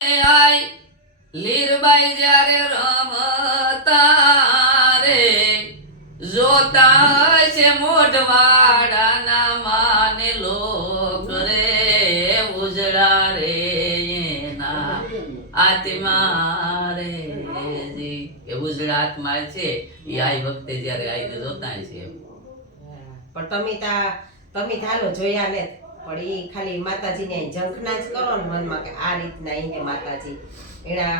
આય લીરબાઈ જ્યારે રમતા રે જોતા છે મોઢવાડાના માને લોક રે ઉજળા રે એના આત્મા રે જી એ ઉજળા આત્મા છે એ આઈ વખતે જ્યારે આઈને જોતા છે પણ તમે હાલો જોયા ને પણ ઈ ખાલી માતાજીને ઝંખના જ કરો ને મનમાં કે આ રીતના ઈને માતાજી એના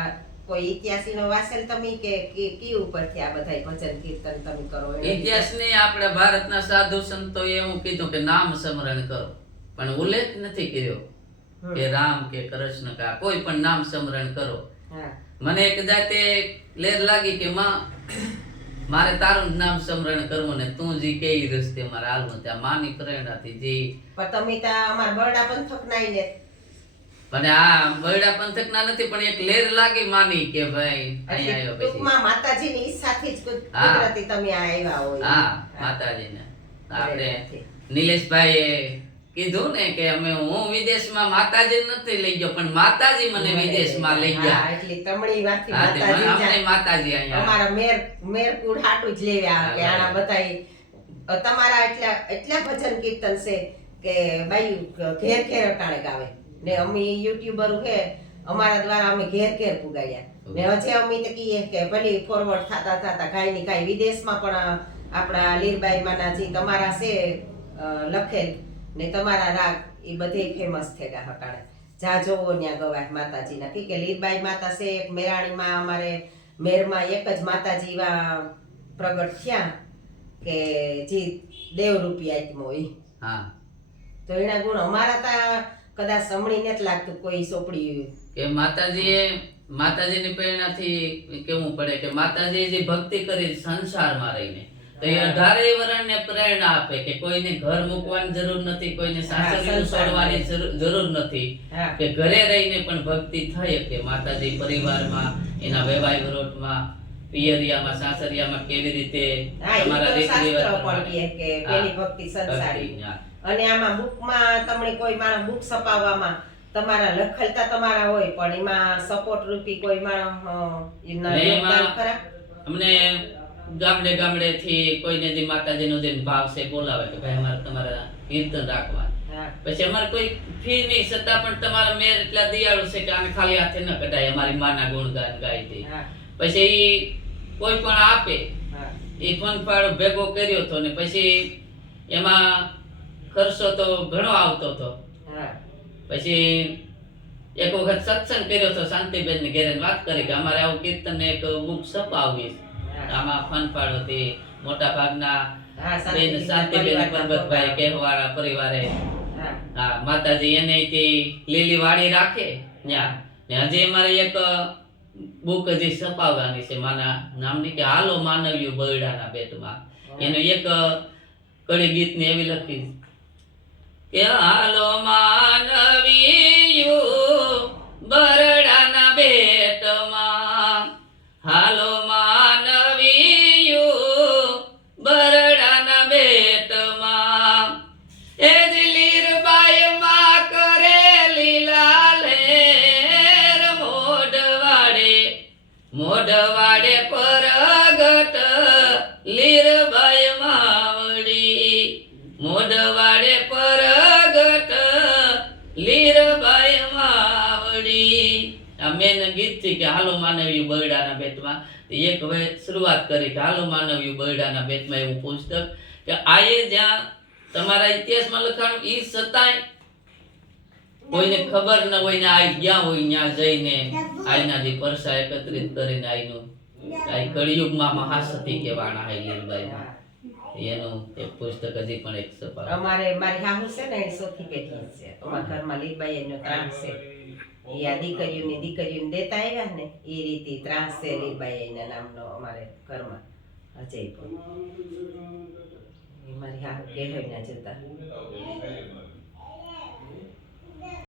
કોઈ ઇતિહાસીનો વાસેલ તમે કે કી ઉપરથી આ બધાય ભજન કીર્તન તમે કરો ઇતિહાસની આપણે ભારતના સાધુ સંતોએ એવું કીધું કે નામ સ્મરણ કરો પણ ઉલ્લેખ નથી કર્યો કે રામ કે કૃષ્ણ કા કોઈ પણ નામ સ્મરણ કરો મને એક જાતે લેર લાગી કે માં મારે તારું નામ સ્મરણ કરવું ને તું જી કેઈ રસ્તે મારે હાલવું ત્યાં માની પ્રેરણાથી જી પણ તમે ત્યાં અમાર બરડા પંથક નાઈ ને પણ આ બરડા પંથક ના નથી પણ એક લેર લાગી માની કે ભાઈ અહીં આવ્યો પછી ટૂંકમાં માતાજીની ઈચ્છાથી જ કુદરતી તમે આ આવ્યા હોય હા માતાજીને આપણે નિલેશભાઈએ કીધું ને કે અમે હું વિદેશમાં માતાજી નથી લઈ ગયો પણ માતાજી મને વિદેશમાં લઈ ગયા એટલે તમણી વાતથી માતાજી માતાજી અહીંયા અમારા મેર કુડ હાટું જ લેવા કે આના બતાઈ તમારા એટલા ભજન કીર્તન છે કે ભાઈ ઘેર ઘેર અટાણે ગાવે ને અમે યુટ્યુબર છે અમારા દ્વારા અમે ઘેર ઘેર પુગાડ્યા ને હજે અમે તો કહીએ કે ભલે ફોરવર્ડ થતા કાંઈ ની કાંઈ વિદેશમાં પણ આપણા લીરબાઈ માનાજી તમારા છે લખેલ ને તમારા રાગ એ બધે ફેમસ થઈ ગયા હટાણે જા જોવો ત્યાં ગવાય માતાજીના કે લીરબાઈ માતા છે એક મેરાણીમાં અમારે મેરમાં એક જ માતાજી એવા પ્રગટ થયા કે જે દેવ રૂપિયા આત્મો હોય હા તો એના ગુણ અમારા તા કદાચ સમણી નથી લાગતું કોઈ સોપડી કે માતાજીની પ્રેરણાથી કેવું પડે કે માતાજી જે ભક્તિ કરી સંસારમાં રહીને તો એ 18 વર્ષને પ્રેરણા આપે કે કોઈને ઘર મૂકવાની જરૂર નથી કોઈને સાસરિયું છોડવાની જરૂર નથી કે ઘરે રહીને પણ ભક્તિ થઈ કે માતાજી પરિવારમાં એના વૈવાહિક વરોટમાં પિયરિયામાં સાસરિયામાં કેવી રીતે તમારા રીત રિવાજ કે પેલી ભક્તિ સંસારી અને આમાં બુકમાં તમને કોઈ માણસ બુક છપાવવામાં તમારા લખલતા તમારા હોય પણ એમાં સપોર્ટ રૂપી કોઈ માણસ ખરા અમને ગામડે થી કોઈને જે માતાજીનો જે ભાવ છે બોલાવે કે ભાઈ અમારે તમારા કીર્તન રાખવા પછી અમારે કોઈ ફી નહીં છતાં પણ તમારા મેર એટલા દયાળુ છે કે આને ખાલી હાથે ન કઢાય અમારી માના ગુણગાન ગાઈ દે પછી કોઈ પણ આપે એ ફંડફાળો ભેગો કર્યો હતો ને પછી એમાં ખર્ચો તો ઘણો આવતો હતો પછી એક વખત સત્સંગ કર્યો હતો શાંતિબેન ને ઘેરે વાત કરી કે અમારે આવું કીર્તન એક બુક છપાવવી આમાં ફંડફાળો થી મોટા ભાગના બેન શાંતિબેન પરબતભાઈ કહેવાળા પરિવારે હા માતાજી એને લીલી વાડી રાખે ત્યાં ને હજી અમારે એક બુક હજી છપાવવાની છે માના નામની કે હાલો માનવ્યું બરડાના બેટમાં એનું એક કડી ગીતની એવી લખી કે હાલો માનવીયું બરડાના બેટમાં હાલો માનવીયું બરડાના બેટમાં એ જ લીરબાઈ માં કરે લીલા લેર મોઢવાડે પરગટ લીરબાઈ માવડી મોઢવાડે પરગટ લીરબાઈ માવડી આ મેન ગીત છે કે હાલો માનવ્યું બરડાના બેટમાં એક હવે શરૂઆત કરી કે હાલો માનવ્યું બરડાના બેટમાં એવું પુસ્તક કે આયે જ્યાં તમારા ઇતિહાસમાં લખાણું ઈ છતાંય કોઈને ખબર ન હોય ને આ ગયા હોય ત્યાં જઈને આઈના જે પરસા એકત્રિત કરીને આઈનું આ કળિયુગમાં મહાસતી કહેવાના હે લીરબાઈમાં એનું એક પુસ્તક હજી પણ એક છપાય અમારે મારી હાહુ છે ને એ સોથી પેટી છે અમારા ઘરમાં લીરબાઈ એનો ત્રાસ છે એ આ દીકરીઓને દેતા આવ્યા ને એ રીતે ત્રાસ છે લીરબાઈ એના નામનો અમારે ઘરમાં અજય પણ એ મારી હાહુ કહેવાય ના જતા